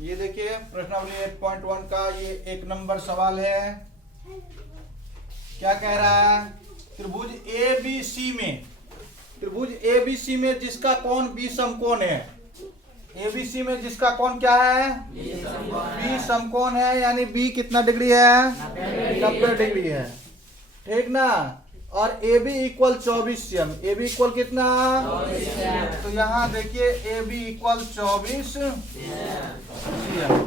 ये देखिए प्रश्नावली 8.1 का ये 1 नंबर सवाल है। क्या कह रहा है? त्रिभुज ABC में जिसका कोण बी समकोण है। ABC में जिसका कोण क्या है? बी समकोण है, यानी बी कितना डिग्री है? 90 डिग्री है, ठीक ना। और AB equal 24 cm। AB equal कितना? तो यहाँ देखिए AB equal 24 cm।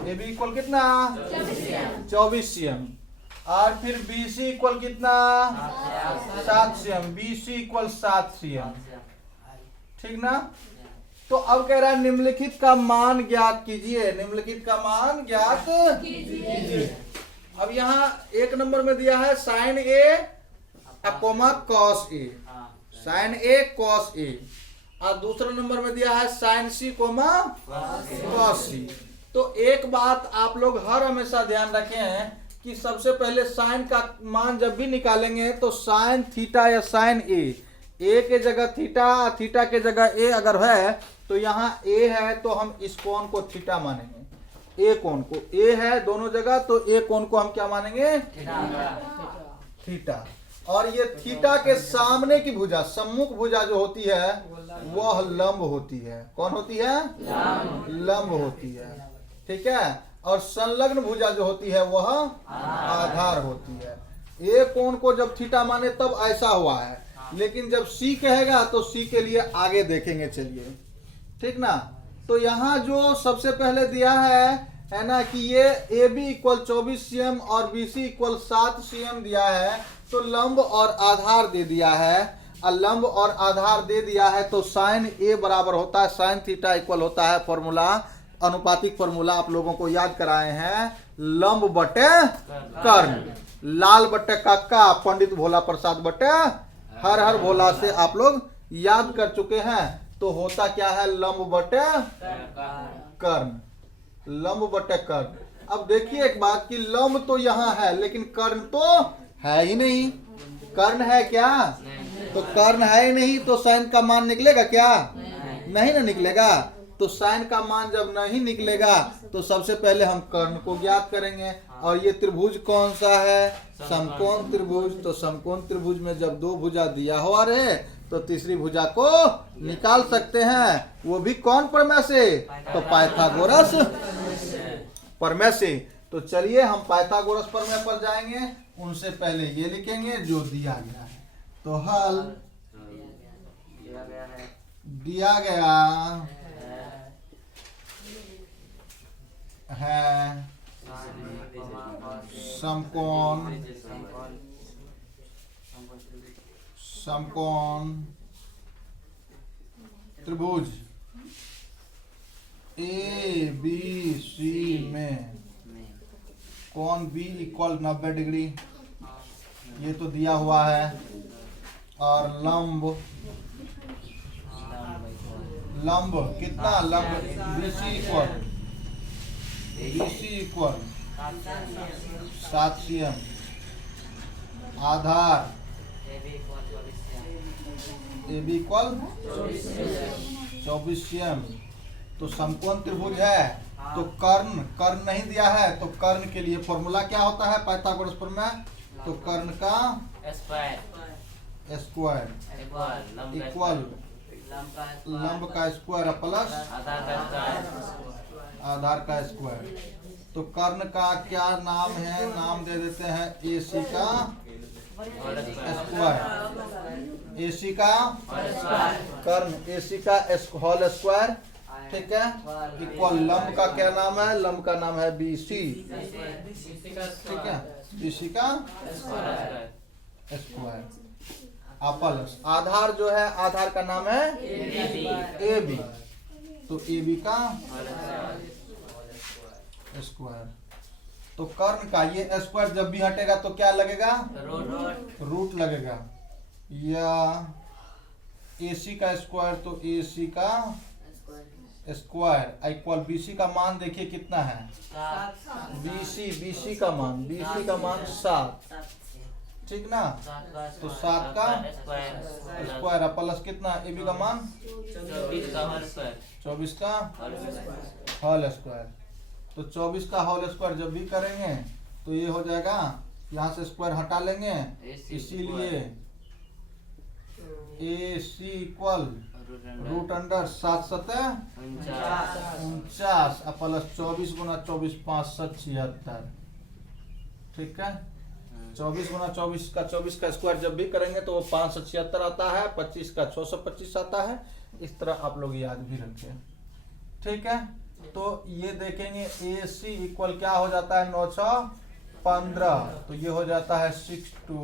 AB equal कितना? 24 cm। और फिर BC इक्वल कितना? 7 cm। BC इक्वल 7 cm, ठीक ना। तो अब कह रहा है निम्नलिखित का मान ज्ञात कीजिए। निम्नलिखित का मान ज्ञात कीजिए। अब यहाँ 1 नंबर में दिया है sin A अकोमा cos A, sin A cos A। और दूसरा नंबर में दिया है sin C comma cos C। तो एक बात आप लोग हर हमेशा ध्यान रखें कि सबसे पहले साइन का मान जब भी निकालेंगे तो साइन थीटा या साइन ए के जगह थीटा, थीटा के जगह ए अगर है तो यहाँ ए है तो हम इस कोण को थीटा मानेंगे। ए कोण को ए है दोनों जगह, तो ए कोण को हम क्या मानेंगे? थीटा। और ये थीटा के सामने की भुजा, सम्मुख भुजा जो होती है वह लंब होती है। कौन होती है? लंब होती है, ठीक है। और संलग्न भुजा जो होती है वह आधार होती है। ए कोण को जब थीटा माने तब ऐसा हुआ है, लेकिन जब सी कहेगा तो सी के लिए आगे देखेंगे, चलिए, ठीक ना। तो यहाँ जो सबसे पहले दिया है ना कि ये AB इक्वल 24 cm और BC इक्वल 7 cm दिया है, तो लंब और आधार दे दिया है। और लंब और आधार दे दिया है तो साइन A बराबर होता है साइन थीटा इक्वल होता है फॉर्मूला, अनुपातिक फॉर्मूला आप लोगों को याद कराए हैं, लंब बटे कर्ण। लाल बटे काका, पंडित भोला प्रसाद बटे हर हर भोला से आप लोग याद कर चुके हैं। तो होता क्या है? लंब बटे कर्ण, लंब बटे कर्ण। अब देखिए एक बात कि लंब तो यहाँ है लेकिन कर्ण तो है ही नहीं। कर्ण है क्या? तो कर्ण है ही नहीं तो साइन का मान निकलेगा क्या? नहीं ना निकलेगा। तो साइन का मान जब नहीं निकलेगा तो सबसे पहले हम कर्ण को ज्ञात करेंगे। और ये त्रिभुज कौन सा है? समकोण त्रिभुज। तो समकोण त्रिभुज में जब दो भुजा दिया हुआ रहे तो तीसरी भुजा को निकाल सकते हैं, वो भी कौन प्रमेय से? तो पाइथागोरस प्रमेय से। तो चलिए हम पाइथागोरस प्रमेय पर जाएंगे। उनसे पहले ये लिखेंगे जो दिया गया है। तो हल दिया गया है समकोण त्रिभुज ABC में कोण B इक्वल 90 डिग्री, ये तो दिया हुआ है। और लंब कितना? लंब BC इक्वल 7 cm। आधार AB इक्वल 24 cm। तो समकोण त्रिभुज है तो कर्ण नहीं दिया है, तो कर्ण के लिए फॉर्मूला क्या होता है पाइथागोरस प्रमेय? तो कर्ण का स्क्वायर इक्वल लंब का स्क्वायर प्लस आधार का स्क्वायर। तो कर्ण का क्या नाम है? नाम दे देते हैं AC का स्क्वायर। AC का कर्ण AC का होल स्क्वायर, ठीक है। इक्वल लंब का क्या नाम है? लंब का नाम है BC, ठीक है। BC का स्क्वायर प्लस आधार जो है, आधार का नाम है AB। तो AB का स्क्वायर। तो कर्ण का ये स्क्वायर जब भी हटेगा तो क्या लगेगा? रूट लगेगा। या AC का स्क्वायर, तो AC का स्क्वायर इक्वल BC का मान देखिए कितना है? BC का मान 7, ठीक ना। तो 7 का स्क्वायर प्लस कितना? AB का मान 24 का होल स्क्वायर। तो 24 का होल स्क्वायर जब भी करेंगे तो ये हो जाएगा, यहाँ से स्क्वायर हटा लेंगे, इसीलिए AC इक्वल रूट अंडर 7 सतह 49 प्लस 24 गुना 24 5 7 76। ठीक है, 24 गुना 24 का स्क्वायर जब भी करेंगे तो वो 576 आता है, 25 का 625 आता है। इस तरह आप लोग याद भी रखें। ठीक है, तो ये देखेंगे AC इक्वल क्या हो जाता है 9 6 15, तो ये हो जाता है 6 to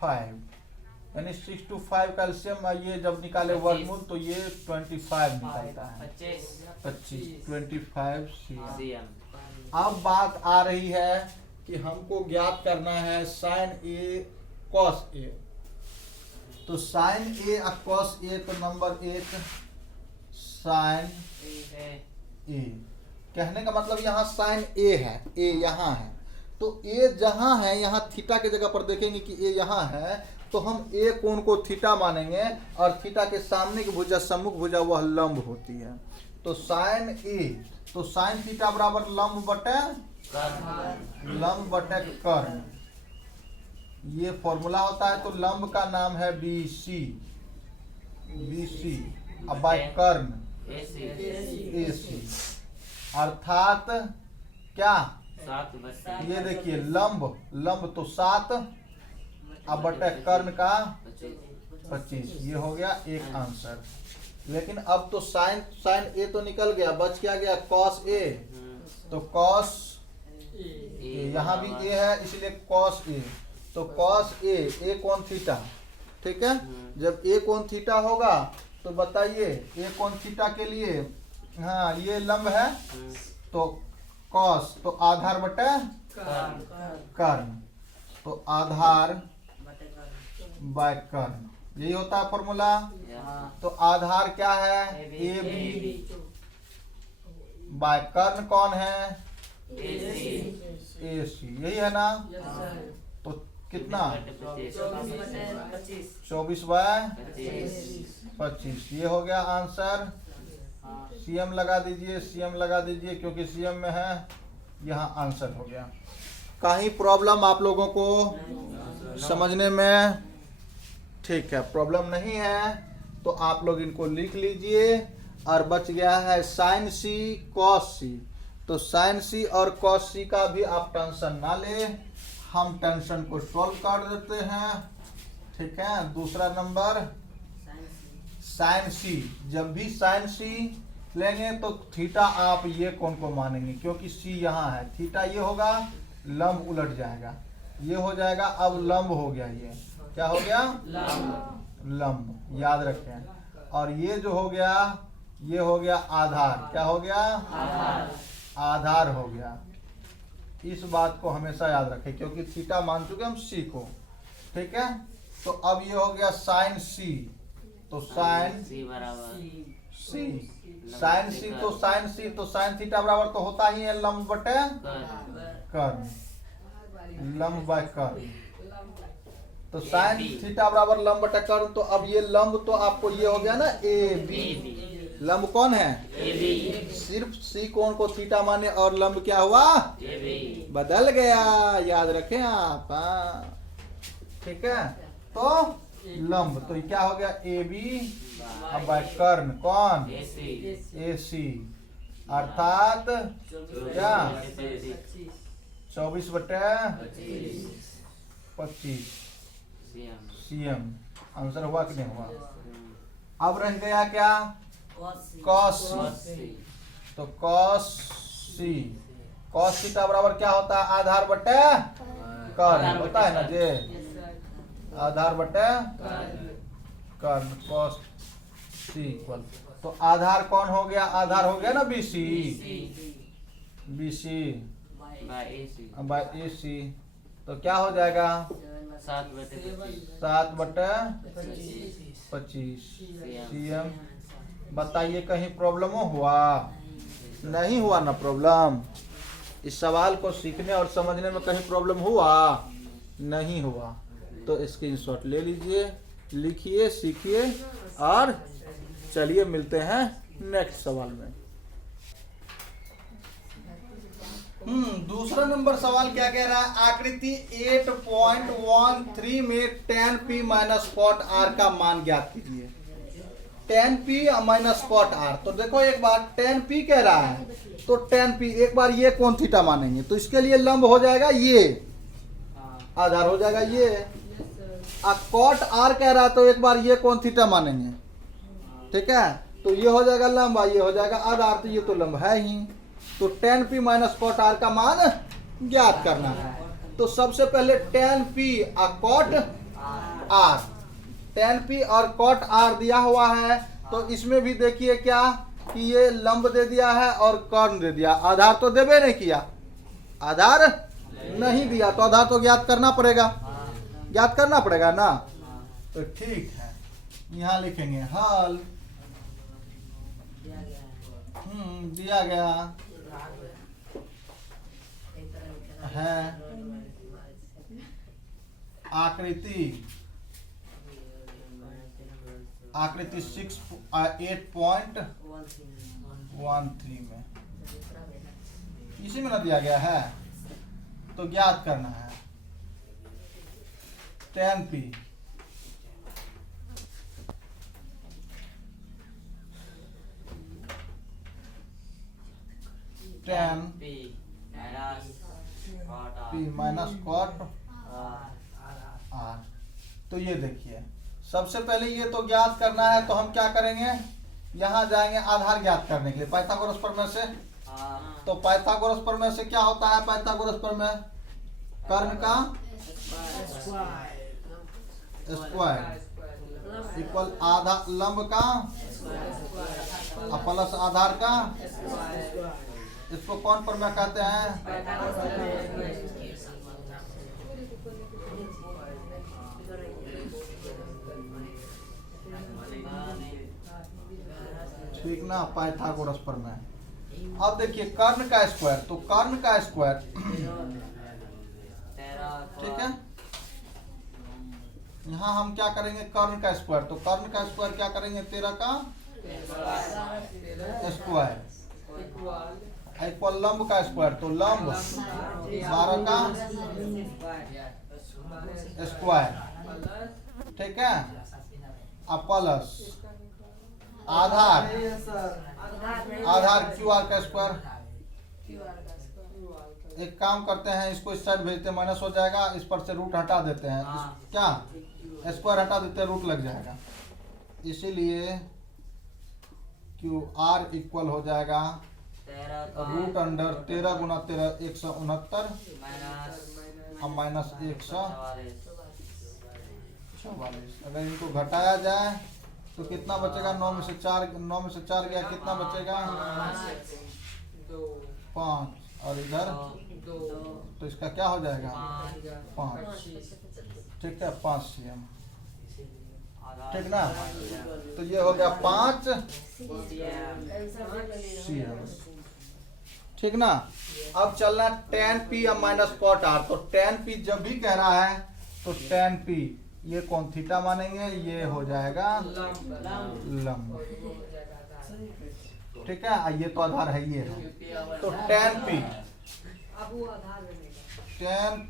5, यानी 6 to 5 कैल्शियम। ये जब निकाले वर्गमूल तो ये 25 निकलता है, 25 cm। अब बात आ रही है कि हमको ज्ञात करना है साइन A कॉस A। तो साइन A और कॉस A, तो नंबर 1 साइन A। कहने का मतलब यहाँ साइन A है, A यहाँ है, तो A जहाँ है, यहाँ थीटा के जगह पर देखेंगे कि A यहाँ है, तो हम A कोण को थीटा मानेंगे और थीटा के सामने की भुजा सम्मुख भुजा वह लंब होती है। तो साइन A, तो साइन थीटा बराबर लंब बटे कर्ण, ये फॉर्मूला होता है। तो लंब का नाम है BC, अब बाय कर्ण AC, अर्थात क्या, ये देखिए लंब तो 7 अब बटे कर्ण का 25, ये हो गया एक आंसर। लेकिन अब तो साइन A तो निकल गया, बच क्या गया कॉस A। तो कॉस A, यहाँ भी A है इसलिए कॉस A, तो कॉस A कोण थीटा। ठीक है, जब A कोण थीटा होगा तो बताइए A कोण थीटा के लिए, हाँ ये लंब है तो कॉस, तो आधार बटे कर्ण, तो आधार बाय कर्ण, यही होता है फॉर्मूला। तो आधार क्या है AB बाय कर्ण कौन है AC, यही है ना। तो कितना 24 बाय 25, ये हो गया आंसर। CM लगा दीजिए क्योंकि CM में है, यहाँ आंसर हो गया। कहीं प्रॉब्लम आप लोगों को समझने में? ठीक है, प्रॉब्लम नहीं है तो आप लोग इनको लिख लीजिए। और बच गया है साइन C कॉस C। तो साइन C और कॉस C का भी आप टेंशन ना ले, हम टेंशन को सॉल्व कर देते हैं। ठीक है, दूसरा नंबर साइन C। जब भी साइन C लेंगे तो थीटा आप ये कोण को मानेंगे, क्योंकि C यहाँ है, थीटा ये होगा, लंब उलट जाएगा, ये हो जाएगा। अब लंब हो गया, ये क्या हो गया लंब, याद रखें। और ये जो हो गया, ये हो गया आधार, क्या हो गया आधार हो गया। इस बात को हमेशा याद रखें क्योंकि थीटा मान चुके हम C को। ठीक है, तो अब ये हो गया साइन C, तो साइन C, साइन C तो साइन थीटा बराबर तो होता ही है लंब बटे कर्ण, लंब बाय कर्ण। तो साइन थीटा बराबर लंब बटे कर्ण, तो अब ये लंब तो आपको ये हो गया ना AB, लंब कौन है AB। सिर्फ C कोण को थीटा माने और लंब क्या हुआ AB, बदल गया, याद रखें आप। ठीक है, तो लंब तो ये क्या हो गया AB अब बाय कर्ण कौन AC, अर्थात क्या 24 बटे 25 CM। आंसर हुआ कि नहीं हुआ? अब रह गया क्या कॉस C। तो कॉस C, कॉस थीटा बराबर क्या होता है आधार बटे कर्ण होता है ना जे, आधार बटे कर्ण, कॉस C इक्वल। तो आधार कौन हो गया, आधार हो गया ना BC बाय AC। तो क्या हो जाएगा 7 बटे 25 CM। बताइए कहीं प्रॉब्लम हुआ? नहीं हुआ ना प्रॉब्लम। इस सवाल को सीखने और समझने में कहीं प्रॉब्लम हुआ? नहीं हुआ। तो स्क्रीनशॉट ले लीजिए, लिखिए, सीखिए और चलिए मिलते हैं नेक्स्ट सवाल में। दूसरा नंबर सवाल क्या कह रहा है? आकृति 8.13 में tan p minus cot r का मान ज्ञात कीजिए। tan p minus cot r, तो देखो एक बार tan p कह रहा है तो tan p, एक बार ये कोण थीटा मानेंगे तो इसके लिए लंब हो जाएगा ये, आधार हो जाएगा ये। cot r कह रहा है तो एक बार ये कोण थीटा मानेंगे, ठीक है, तो ये हो जाएगा लंब, ये हो जाएगा आधार, तो ये तो लंब है ही। तो tan p minus cot r का मान ज्ञात करना है। तो सबसे पहले tan p और cot r, tan p और cot r दिया हुआ है, तो इसमें भी देखिए क्या कि ये लंब दे दिया है और कर्ण दे दिया, आधार तो देवे नहीं किया, आधार नहीं दिया, तो आधार तो ज्ञात करना पड़ेगा, ज्ञात करना पड़ेगा ना। तो ठीक है, यहाँ लिखेंगे हल, दिया गया है आकृति 8.13 में, इसी में ना दिया गया है, तो ज्ञात करना है tan p tan p minus cot r। तो ये देखिए सबसे पहले ये तो ज्ञात करना है, तो हम क्या करेंगे, यहाँ जाएंगे आधार ज्ञात करने के लिए पाइथागोरस प्रमेय से। तो पाइथागोरस प्रमेय से क्या होता है, पाइथागोरस प्रमेय कर्ण का स्क्वायर इक्वल आधा लंब का प्लस आधार का, इसको कौन प्रमेय कहते हैं? ठीक ना, पाइथागोरस प्रमेय। अब देखिए कर्ण का स्क्वायर, तो कर्ण का स्क्वायर ठीक है, यहाँ हम क्या करेंगे कर्ण का स्क्वायर, तो कर्ण का स्क्वायर क्या करेंगे 13 का स्क्वायर इक्वल लंब का स्क्वायर, तो लंब 12 का स्क्वायर, ठीक है, अब प्लस आधार QR का स्क्वायर। एक काम करते हैं, इसको इस साइड भेजते हैं, माइनस हो जाएगा, इस पर से रूट हटा देते हैं, क्या स्क्वायर हटा देते हैं, रूट लग जाएगा, इसीलिए QR इक्वल हो जाएगा रूट अंडर 13 गुना 13 169 माइनस 144। अगर इनको घटाया जाए तो कितना बचेगा, 9 में से 4 गया, कितना बचेगा 5, और इधर तो इसका क्या हो जाएगा 5, ठीक है 5 cm, ठीक ना। तो ये हो गया 5 cm, ठीक ना। अब चलना tan p minus cot r, तो tan p जब भी कह रहा है तो tan p ये कौन थीटा मानेंगे, ये हो जाएगा लंब, ठीक है, ये तो आधार है, ये है, तो tan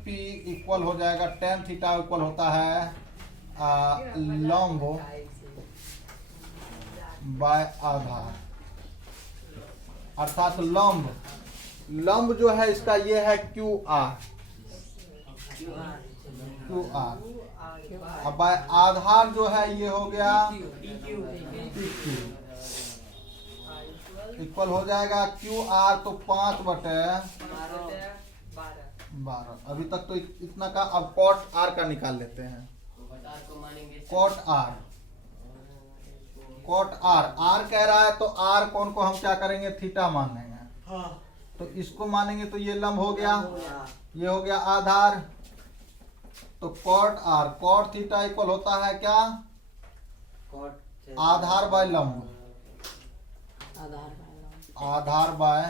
p इक्वल हो जाएगा, tan थीटा इक्वल होता है लंब बाय आधार, अर्थात लंब जो है इसका ये है QR, अब बाय आधार जो है ये हो गया PQ, इक्वल हो जाएगा QR, तो 5/12। अभी तक तो इतना का, अब cot r का निकाल लेते हैं, cot r कह रहा है, तो r कौन को हम क्या करेंगे थीटा मान लेंगे, तो इसको मानेंगे, तो ये लंब हो गया, ये हो गया आधार, तो cot थीटा इक्वल होता है क्या, आधार बाय लंब, आधार बाय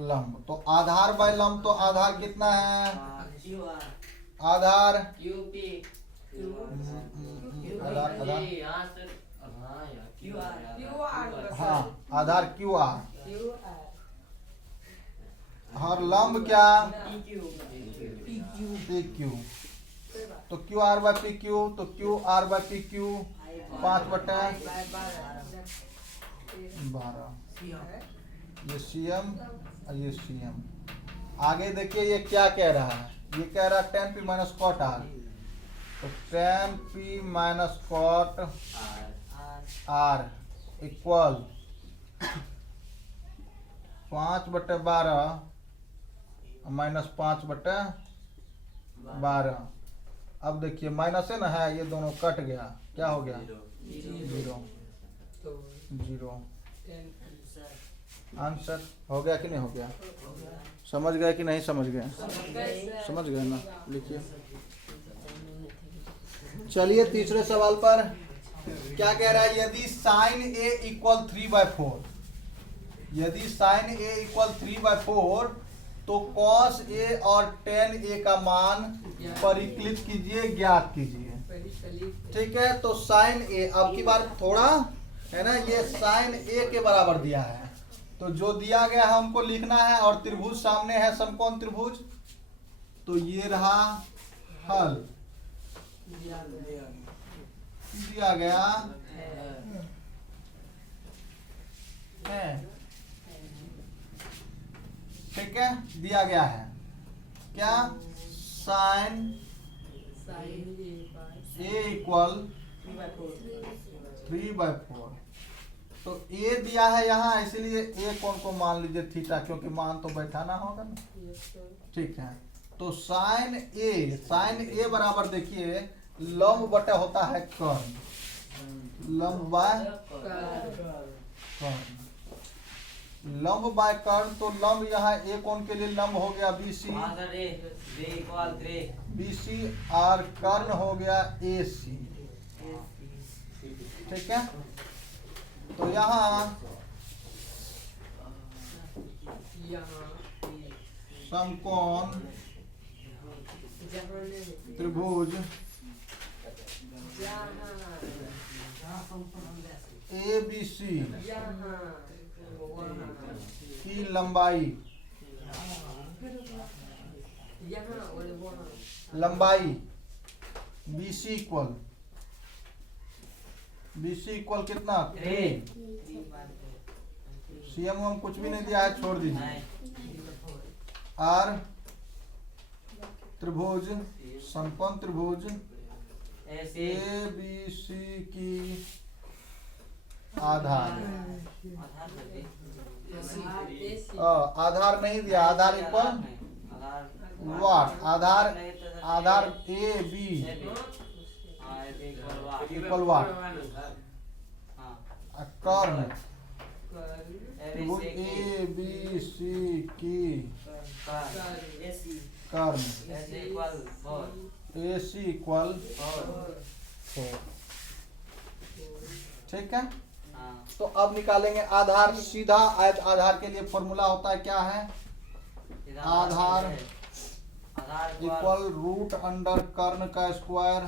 लंब, तो आधार बाय लंब, तो आधार कितना है, आधार हाँ आधार QR, और लंब क्या पी क्यू। तो Q R by P Q, तो Q R by P Q 5/12। ये सी एम और ये सी एम। आगे देखिए ये क्या कह रहा है, ये कह रहा है tan p minus cot R. तो tan p माइनस कॉट आर इक्वल 5/12 माइनस 5/12। अब देखिए माइनस है ना, है, ये दोनों कट गया, क्या हो गया 0। आंसर हो गया कि नहीं हो गया? समझ गए कि नहीं समझ गए? समझ गए ना, लिखिए। चलिए तीसरे सवाल पर क्या कह रहा है, यदि साइन ए इक्वल 3/4, यदि साइन ए इक्वल 3/4 तो कॉस ए और tan ए का मान परिकलित कीजिए, ज्ञात कीजिए। ठीक है, तो साइन ए अब की बार थोड़ा है ना, ये साइन ए के बराबर दिया है, तो जो दिया गया है हमको लिखना है, और त्रिभुज सामने है, समकोण त्रिभुज, तो ये रहा हल दिया गया है। ठीक है, दिया गया है क्या, साइन ए इक्वल 3/4। तो ए दिया है यहाँ, इसलिए ए कौन को मान लीजिए थीटा, क्योंकि मान तो बैठाना होगा ना। ठीक है, तो साइन ए बराबर देखिए लंब बटा होता है कर्ण, लंब बाय कर्ण, लंब बाय कर्ण। तो लंब यहाँ ए कोण के लिए लंब हो गया BC, BC और कर्ण हो गया AC। ठीक है, तो यहाँ समकोण त्रिभुज ABC की लंबाई BC इक्वल कितना 3। CM हम कुछ भी नहीं दिया है, छोड़ दीजिए। R त्रिभुज समकोण त्रिभुज ABC की आधार आधार नहीं दिया, आधार इक्वल वाट, आधार AB इक्वल वाट, कर्ण त्रिभुज ABC की कर्ण AC इक्वल 4। ठीक है, तो अब निकालेंगे आधार सीधा। आधार के लिए फॉर्मूला होता है, क्या है, आधार इक्वल रूट अंडर कर्ण का स्क्वायर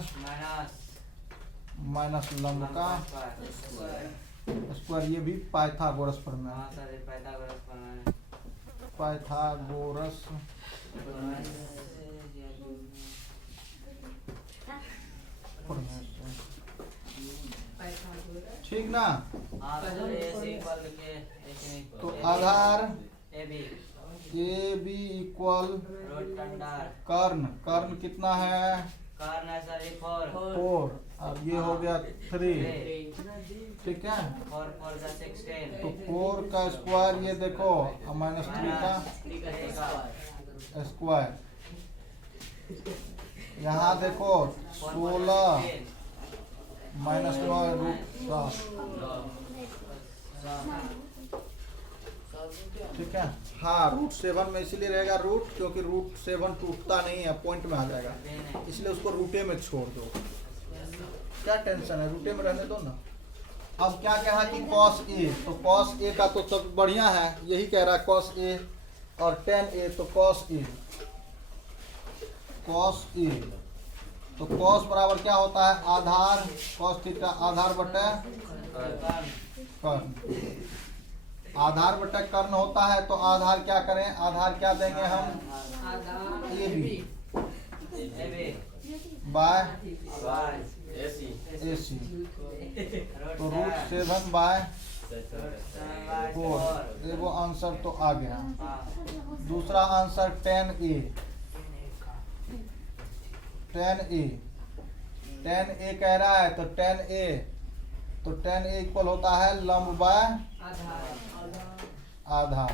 माइनस लंब का स्क्वायर। ये भी पाइथागोरस प्रमेय, पाइथागोरस ठीक ना। तो आधार AB इक्वल कर्ण कितना है 4, और ये हो गया 3। ठीक है, तो 4 का स्क्वायर, ये देखो -3 का स्क्वायर, यहाँ देखो 16 -9 रूट 7। ठीक है, हाँ √7 में इसीलिए रहेगा रूट, क्योंकि √7 टूटता नहीं है, पॉइंट में आ जाएगा, इसलिए उसको रूटे में छोड़ दो, क्या टेंशन है, रूटे में रहने दो ना। अब क्या कहा कि cos A, तो cos A का तो सब बढ़िया है, यही कह रहा है cos A और tan A, तो cos A, तो cos बराबर क्या होता है, आधार cos थीटा, आधार बटे कर्ण। आधार बटा कर्ण होता है तो आधार क्या करें, आधार क्या देंगे हम, ए बी बाय ए सी। तो √7 बाय 4, एगो आंसर तो आ गया। दूसरा आंसर 10A 10A कह रहा है तो 10A इक्वल होता है लंब बाय आधार।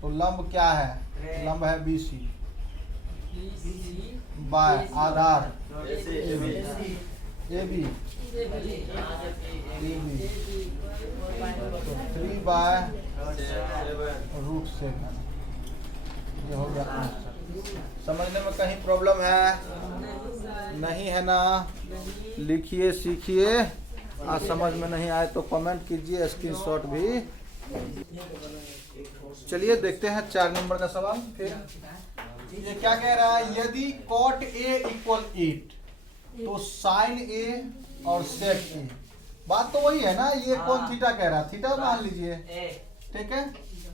तो लंब क्या है, लंब है BC बाय आधार AB 3 बाय √7। ये हो गया आंसर। समझने में कहीं प्रॉब्लम है, नहीं है ना? लिखिए सीखिए, आज समझ में नहीं आए तो कमेंट कीजिए, स्क्रीनशॉट भी। चलिए देखते हैं 4 नंबर का सवाल। फिर ये क्या कह रहा है, यदि cot A इक्वल 8 तो sin A और sec A, बात तो वही है ना, ये कौन थीटा कह रहा है, थीटा मान लीजिए, ठीक है।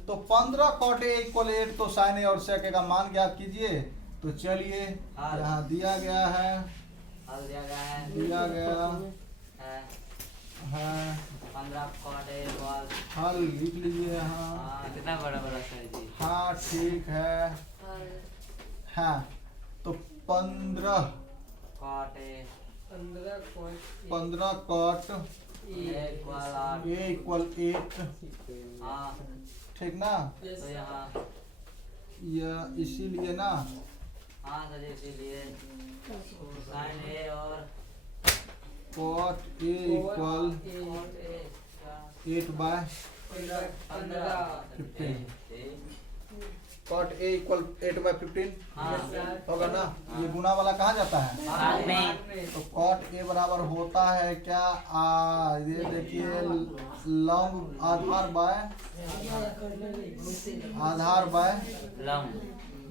तो 15 cot A इक्वल 8 तो sin A और sec A का मान ज्ञात कीजिए। तो चलिए यहाँ दिया गया है, दिया गया है 15 cot A इक्वल, हल लिख लीजिए यहाँ। कितना बड़ा सर जी? हाँ ठीक है। हाँ तो 15 cot A 15 cot A equal 8, हाँ ठीक ना। तो यहाँ यह इसीलिए ना, हाँ सर इसीलिए sin A और cot A equal 8 by 15। cot A equal 8 by 15 होगा ना। ये गुना वाला कहाँ जाता है, तो cot A बराबर होता है क्या, ये देखिए लंब आधार बाय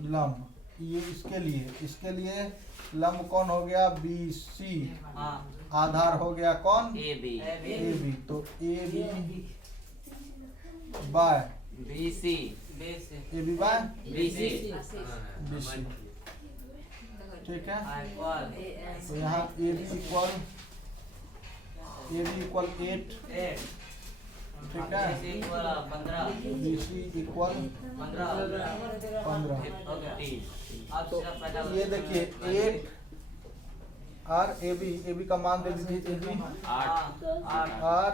लंब। ये इसके लिए लंब कौन हो गया, BC, आधार हो गया कौन, AB। तो AB by BC AB by BC BC, ठीक है। इक्वल तो यहाँ AB इक्वल 8, ठीक है। Equal 15 BC equal 15 15। हो गया। अब तो सिर्फ पहला ये देखिए 8 और AB का मान दे दीजिए, AB 8 और